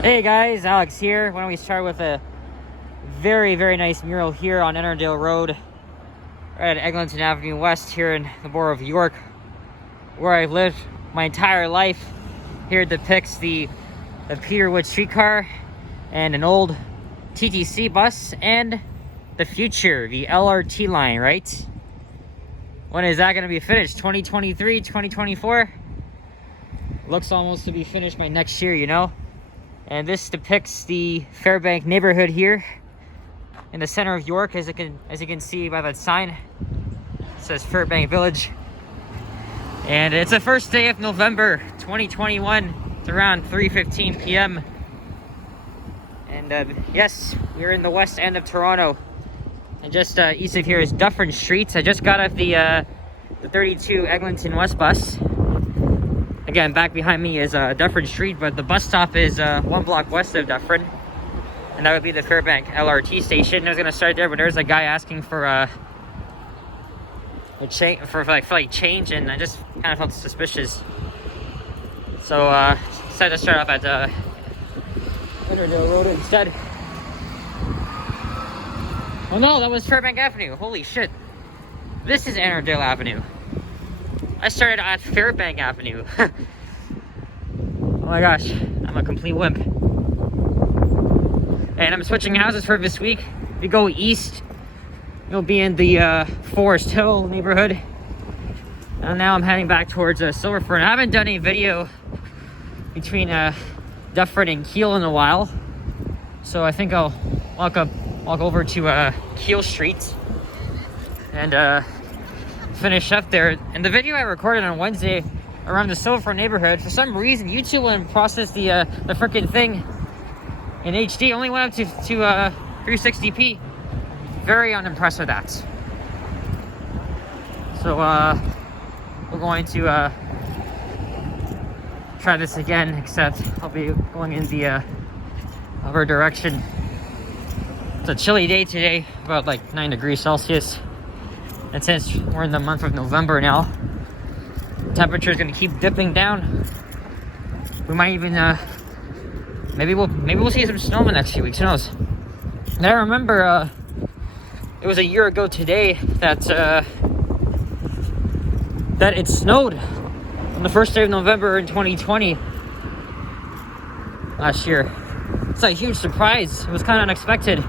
Hey guys, Alex here. Why don't we start with a very nice mural here on Ennerdale Road, right at Eglinton Avenue West here in the borough of York, where I've lived my entire life. Here it depicts the Peterwood streetcar and an old TTC bus and the future, the LRT line, right? When is that going to be finished? 2023, 2024? Looks almost to be finished by next year, you know? And this depicts the Fairbank neighborhood here in the center of York, as you can see by that sign. It says Fairbank Village. And it's the first day of November 2021. It's around 3:15 p.m. And yes, we're in the west end of Toronto. And just east of here is Dufferin Street. I just got off the 32 Eglinton West bus. Again, back behind me is Dufferin Street, but the bus stop is one block west of Dufferin. And that would be the Fairbank LRT station. I was gonna start there, but there's a guy asking for change, and I just kind of felt suspicious. So decided to start off at Ennerdale Road instead. Oh no, that was Fairbank Avenue. Holy shit. This is Ennerdale Avenue. I started at Fairbank Avenue. Oh my gosh, I'm a complete wimp. And I'm switching houses for this week. If you go east, you'll be in the Forest Hill neighborhood. And now I'm heading back towards Silverfern. I haven't done any video between Dufferin and Keele in a while. So I think I'll walk over to Keele Street and finish up there. And the video I recorded on Wednesday around the Silverfern neighborhood, for some reason YouTube wouldn't process the freaking thing in HD. Only went up to 360p. Very unimpressed with that. So we're going to try this again, except I'll be going in the other direction. It's a chilly day today, about like 9 degrees Celsius. And since we're in the month of November now, the temperature is going to keep dipping down. We might even maybe we'll see some snow in the next few weeks. Who knows? And I remember it was a year ago today that it snowed on the first day of November in 2020 last year. It's a huge surprise. It was kind of unexpected.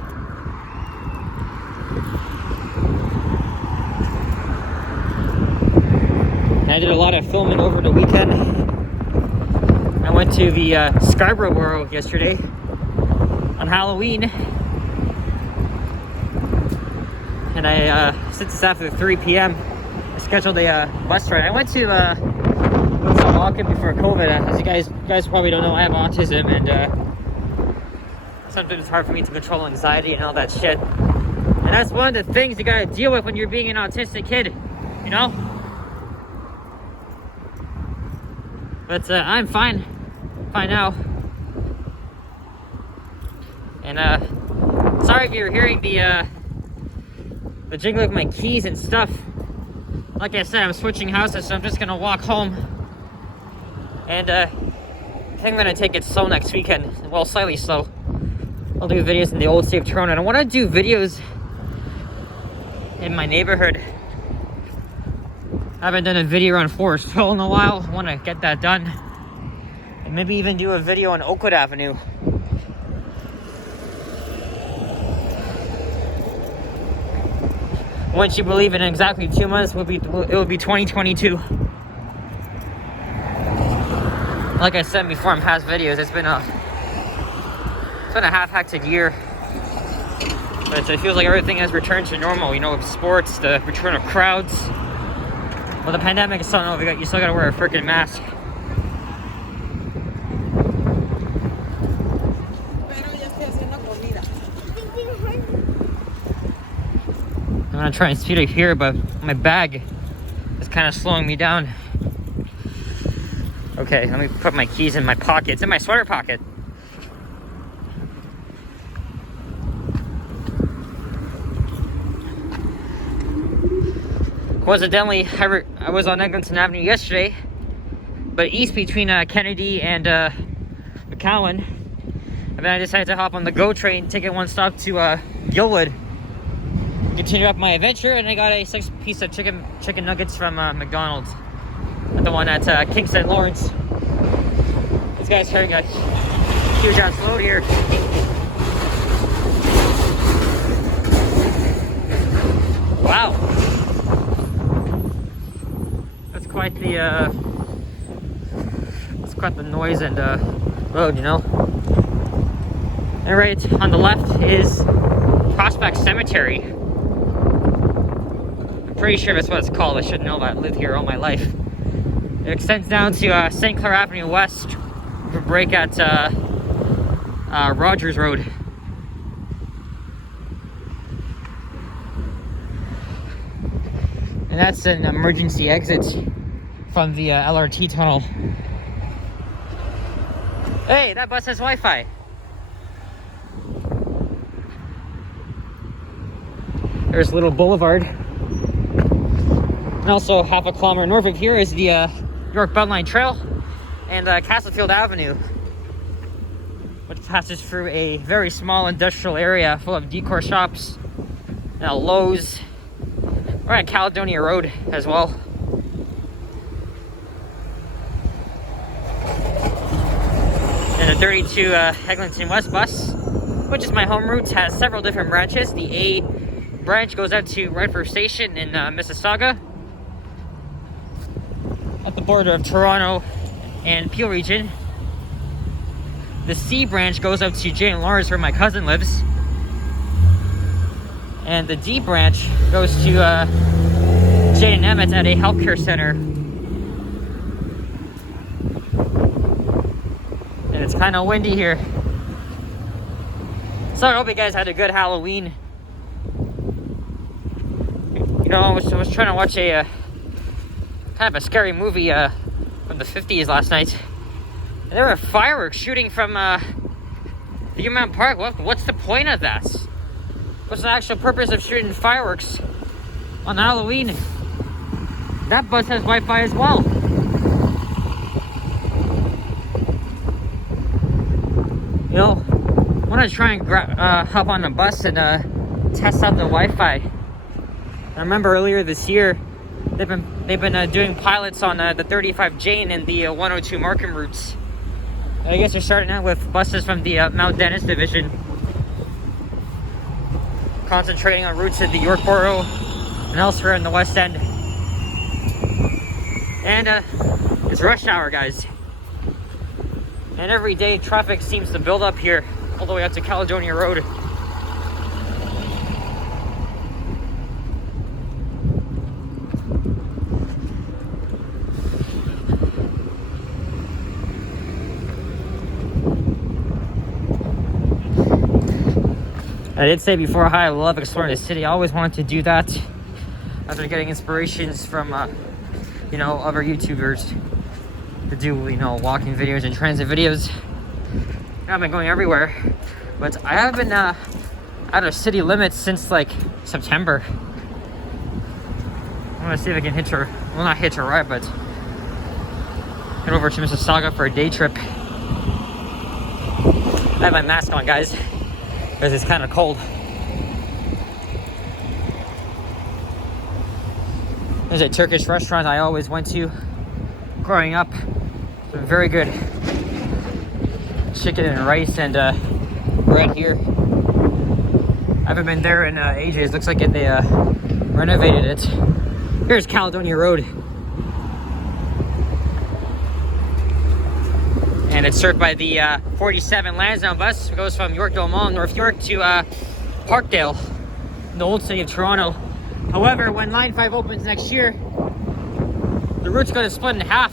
I did a lot of filming over the weekend. I went to the Scarborough yesterday on Halloween. And since it's after 3 p.m., I scheduled a bus ride. I went to walking before COVID. As you guys probably don't know, I have autism, and sometimes it's hard for me to control anxiety and all that shit. And that's one of the things you gotta deal with when you're being an autistic kid, you know? But I'm fine now. And sorry if you're hearing the jingle of my keys and stuff. Like I said, I'm switching houses, so I'm just gonna walk home. And I think I'm gonna take it slow next weekend. Well, slightly slow. I'll do videos in the old city of Toronto. And I wanna do videos in my neighborhood. I haven't done a video on Forest Hill in a while. I want to get that done. And maybe even do a video on Oakwood Avenue. Once you believe in exactly 2 months, it will be 2022. Like I said before in past videos, it's been a half hectic year. But it feels like everything has returned to normal, you know, with sports, the return of crowds. Well, the pandemic is still over. You still gotta wear a freaking mask. I'm gonna try and speed it here, but my bag is kind of slowing me down. Okay, let me put my keys in my pocket. It's in my sweater pocket. Coincidentally, I was on Eglinton Avenue yesterday, but east between Kennedy and McCowan, And then I decided to hop on the GO train, take it one stop to Gilwood, continue up my adventure, and I got a 6-piece of chicken nuggets from McDonald's. The one at King St. Lawrence. This guy's carrying a huge ass load here. Wow. That's quite the noise and road, you know. And right on the left is Prospect Cemetery. I'm pretty sure that's what it's called. I should know that. I lived here all my life. It extends down to St. Clair Avenue West for break at Rogers Road. And that's an emergency exit from the LRT tunnel. Hey, that bus has Wi-Fi. There's Little Boulevard. And also half a kilometer north of here is the York Beltline Trail and Castlefield Avenue, which passes through a very small industrial area full of decor shops, Lowe's. We're at Caledonia Road as well. And the 32 Eglinton West bus, which is my home route, has several different branches. The A branch goes out to Redford Station in Mississauga, at the border of Toronto and Peel region. The C branch goes up to St. Lawrence, where my cousin lives. And the D branch goes to Jane and Emmett at a healthcare center. And it's kind of windy here. So I hope you guys had a good Halloween. You know, I was trying to watch a kind of a scary movie from the 50s last night. And there were fireworks shooting from the Mountain Park. What's the point of that? What's the actual purpose of shooting fireworks on Halloween? That bus has Wi-Fi as well. You know, I want to try and hop on a bus and test out the Wi-Fi. I remember earlier this year, they've been doing pilots on the 35 Jane and the 102 Markham routes. I guess they're starting out with buses from the Mount Dennis division, concentrating on routes in the York Borough and elsewhere in the West End. And it's rush hour, guys. And every day traffic seems to build up here all the way up to Caledonia Road. I did say before, I love exploring the city. I always wanted to do that after getting inspirations from, you know, other YouTubers to do, you know, walking videos and transit videos. I've been going everywhere, but I have been out of city limits since like September. I'm gonna see if I can hitch a, well, not hitch a ride, but head over to Mississauga for a day trip. I have my mask on, guys, because it's kind of cold. There's a Turkish restaurant I always went to growing up. Some very good chicken and rice and bread here. I haven't been there in ages. Looks like they renovated it. Here's Caledonia Road. And it's served by the 47 Lansdowne bus. It goes from Yorkdale Mall, North York, to Parkdale, in the old city of Toronto. However, when Line 5 opens next year, the route's going to split in half,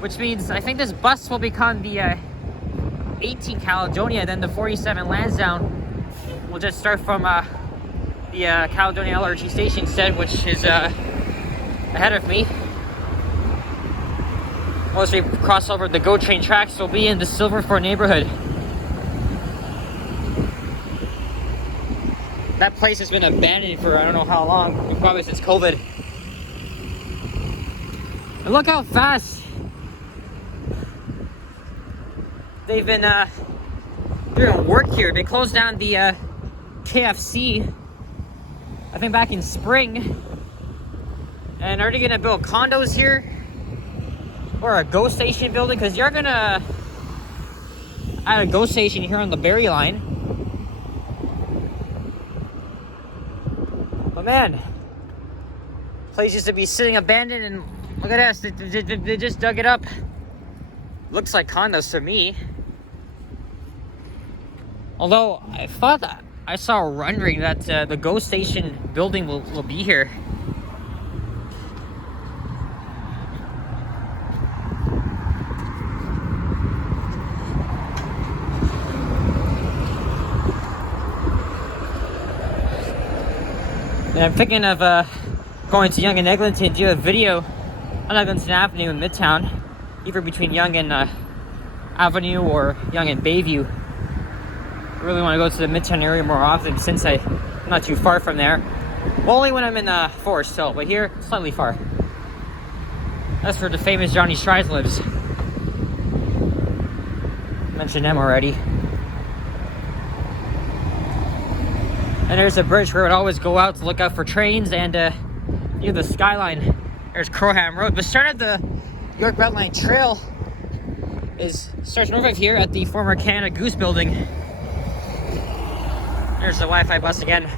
which means I think this bus will become the 18 Caledonia, then the 47 Lansdowne will just start from the Caledonia LRT station instead, which is ahead of me. Once we cross over the GO train tracks, we'll be in the Silverford neighborhood. That place has been abandoned for I don't know how long, probably since COVID. And look how fast they've been doing work here. They closed down the KFC, I think back in spring. And are they gonna build condos here? Or a GO station building? Because you're gonna add a GO station here on the Berry line. But man, place used to be sitting abandoned, and look at this, they just dug it up. Looks like condos to me. Although I thought that I saw a rendering that the GO station building will be here. And I'm thinking of going to Yonge and Eglinton, do a video on Eglinton Avenue in Midtown, either between Yonge and Avenue or Yonge and Bayview. I really want to go to the Midtown area more often since I'm not too far from there. Well, only when I'm in Forest Hill, but here, slightly far. That's where the famous Johnny Strides lives. Mentioned him already. And there's a bridge where I would always go out to look out for trains, and near the skyline, there's Crowham Road. The start of the York Beltline Trail starts north of here at the former Canada Goose building. There's the Wi-Fi bus again.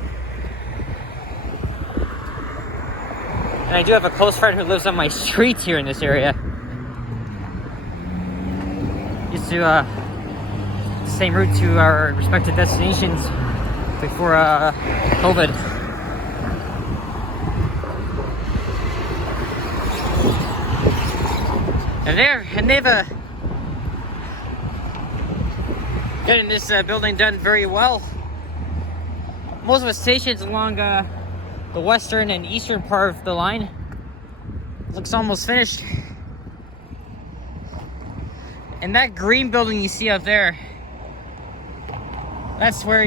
And I do have a close friend who lives on my street here in this area. Used to the same route to our respective destinations before COVID. And they've getting this building done very well. Most of the stations along the western and eastern part of the line looks almost finished. And that green building you see up there, that's where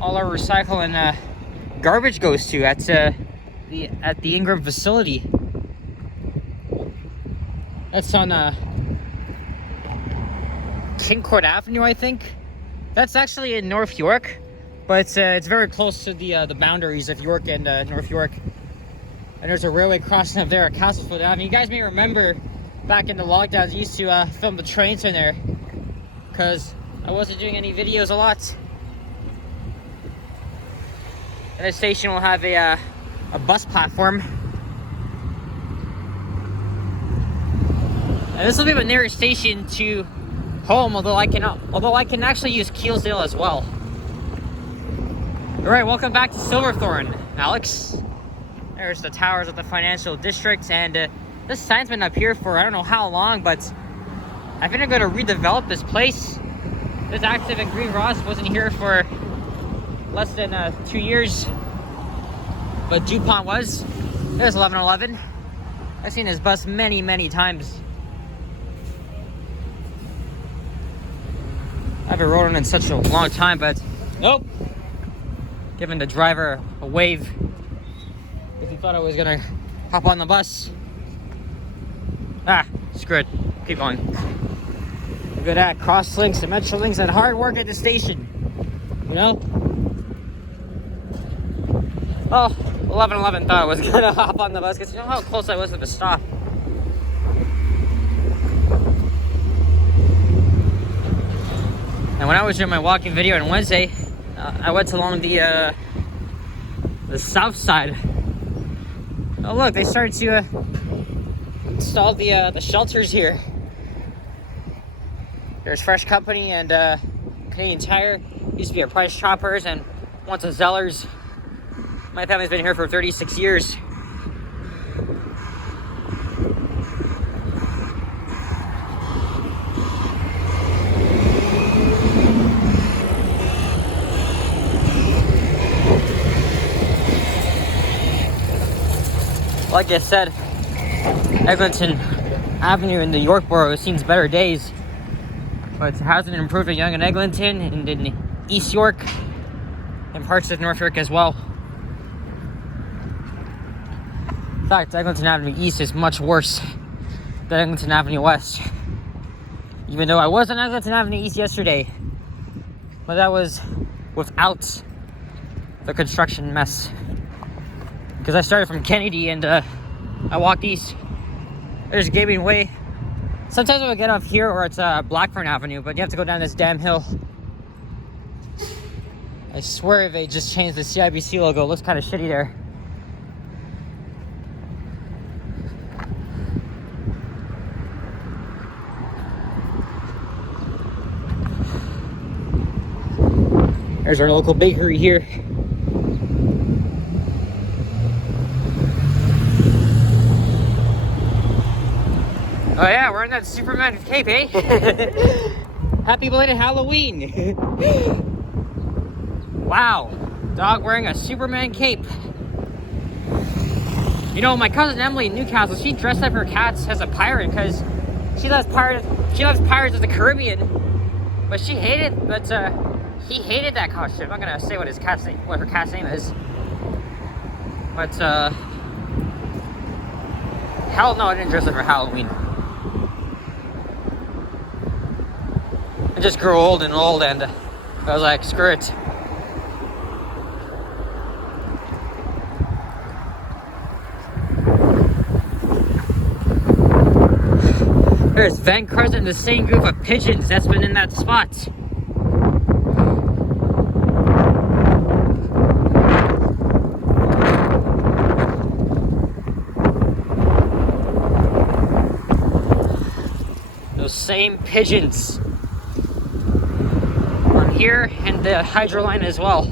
all our recycle and garbage goes to at the Ingram facility. That's on King Court Avenue, I think. That's actually in North York, but it's very close to the boundaries of York and North York. And there's a railway crossing up there at Castlefield Avenue. You guys may remember back in the lockdowns, I used to film the trains in there because I wasn't doing any videos a lot. And the station will have a bus platform. And this will be the nearest station to home, although I can actually use Keelsdale as well. All right, welcome back to Silverthorne, Alex. There's the towers of the financial district, and this sign's been up here for I don't know how long, but I think I'm going to redevelop this place. This Active and Green Ross wasn't here for less than 2 years, but DuPont was. There's 1111. I've seen this bus many, many times. I haven't rode on it in such a long time, but nope. Giving the driver a wave if he thought I was gonna hop on the bus. Ah, screw it. Keep going. Look at that. Crosslinks and Metrolinks and hard work at the station. You know? Oh, 1111 thought I was gonna hop on the bus because you know how close I was to the stop. And when I was doing my walking video on Wednesday, I went along the south side. Oh look, they started to install the shelters here. There's Fresh Company and Canadian Tire. Used to be a Price Choppers and once a Zellers. My family's been here for 36 years. Like I said, Eglinton Avenue in the York Borough has seen better days, but it hasn't improved in Yonge and Eglinton and in East York and parts of North York as well. In fact, Eglinton Avenue East is much worse than Eglinton Avenue West. Even though I was on Eglinton Avenue East yesterday. But that was without the construction mess. Because I started from Kennedy and I walked east. There's Gabing Way. Sometimes I would get off here or it's Blackburn Avenue, but you have to go down this damn hill. I swear they just changed the CIBC logo. It looks kind of shitty there. There's our local bakery here. Oh yeah, we're in that Superman cape, eh? Happy belated Halloween! Wow, dog wearing a Superman cape. You know, my cousin Emily in Newcastle, she dressed up her cats as a pirate because she loves Pirates of the Caribbean. But he hated that costume. I'm not gonna say what her cat's name is. But hell no, I didn't dress up for Halloween. I just grew old and I was like, screw it. There's Van Crescent and the same group of pigeons that's been in that spot. Those same pigeons on here and the hydro line as well.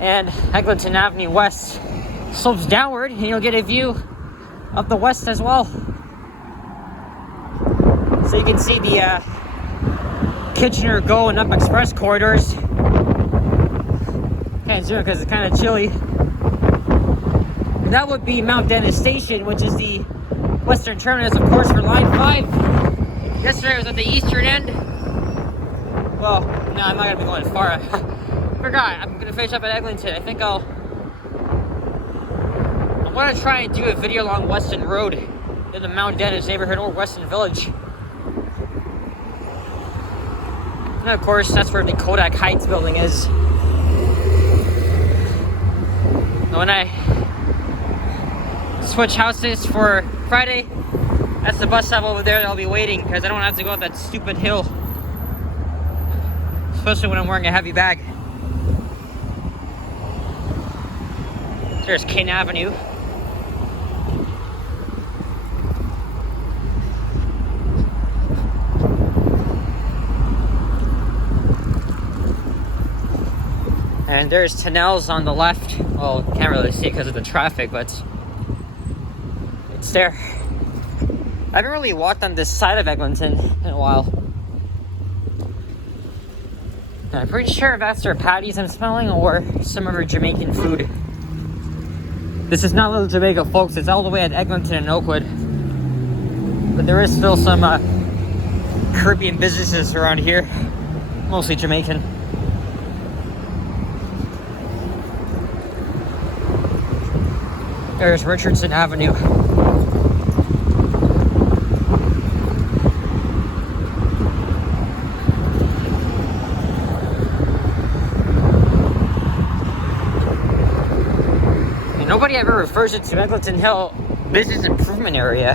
And Eglinton Avenue West slopes downward and you'll get a view of the west as well. So you can see the Kitchener Go and Up Express corridors. Can't zoom because it's kind of chilly. And that would be Mount Dennis Station, which is the western terminus, of course, for Line 5. Yesterday I was at the eastern end. Well, no, I'm not going to be going far. Forgot, I'm going to finish up at Eglinton. I think I want to try and do a video along Weston Road in the Mount Dennis neighborhood or Weston Village. And of course, that's where the Kodak Heights building is. When I switch houses for Friday, that's the bus stop over there that I'll be waiting because I don't have to go up that stupid hill. Especially when I'm wearing a heavy bag. There's King Avenue. And there's Tunnels on the left. Well, can't really see it because of the traffic, but it's there. I haven't really walked on this side of Eglinton in a while. And I'm pretty sure that's their patties I'm smelling or some of their Jamaican food. This is not Little Jamaica, folks. It's all the way at Eglinton and Oakwood. But there is still some Caribbean businesses around here. Mostly Jamaican. There's Richardson Avenue. And nobody ever refers it to Eglinton Hill Business Improvement Area.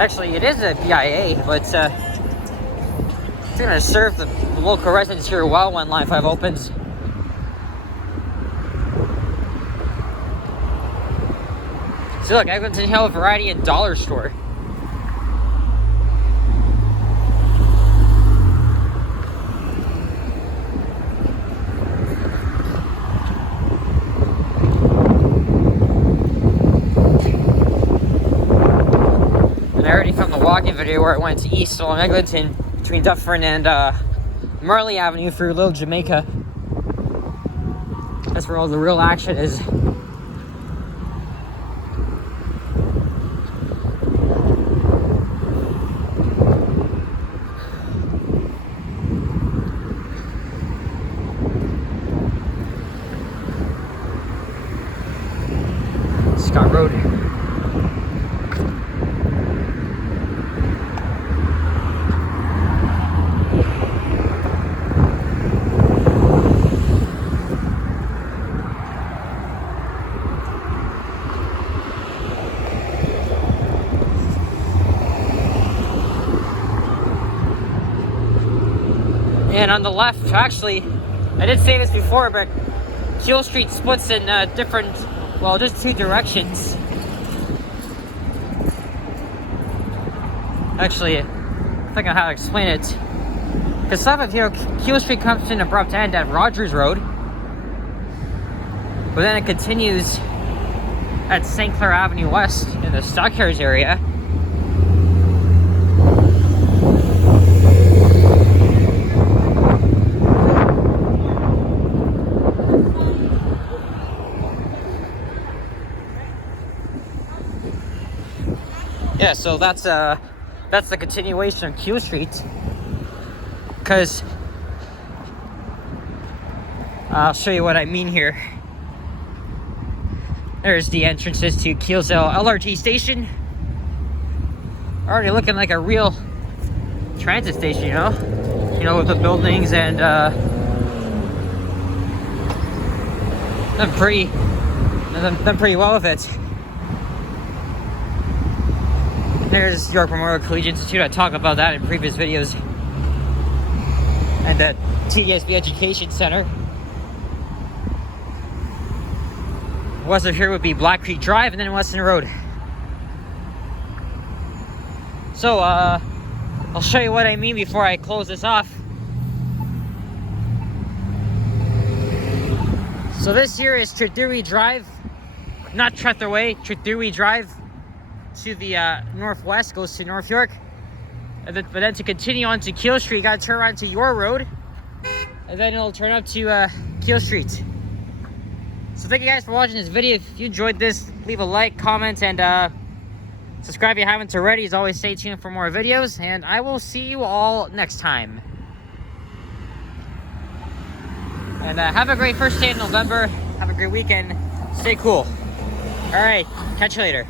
Actually, it is a BIA, but it's going to serve the local residents here well when Line 5 opens. So look, Eglinton Hill Variety and Dollar Store. And I already filmed the walking video where I went east along Eglinton between Dufferin and Marley Avenue through Little Jamaica. That's where all the real action is. Scott Road. And on the left, actually, I did say this before, but Keele Street splits in different, well, just two directions. Actually, I think I how to explain it. Because some of Keele Street comes to an abrupt end at Rogers Road, but then it continues at St. Clair Avenue West in the Stockyards area. Yeah, so that's the continuation of Keele Street. Because I'll show you what I mean here. There's the entrances to Keele's LRT station. Already looking like a real transit station, you know? You know, with the buildings and done pretty well with it. There's York Memorial Collegiate Institute. I talked about that in previous videos. And the TSB Education Center. West of here would be Black Creek Drive and then Weston Road. So, I'll show you what I mean before I close this off. So this here is Trethewey Drive. Not Trethewey, Trethewey Drive. To the northwest, goes to North York. But then to continue on to Keele Street, you gotta turn around to your road. And then it'll turn up to Keele Street. So thank you guys for watching this video. If you enjoyed this, leave a like, comment, and subscribe if you haven't already. As always, stay tuned for more videos. And I will see you all next time. And have a great first day in November. Have a great weekend. Stay cool. Alright, catch you later.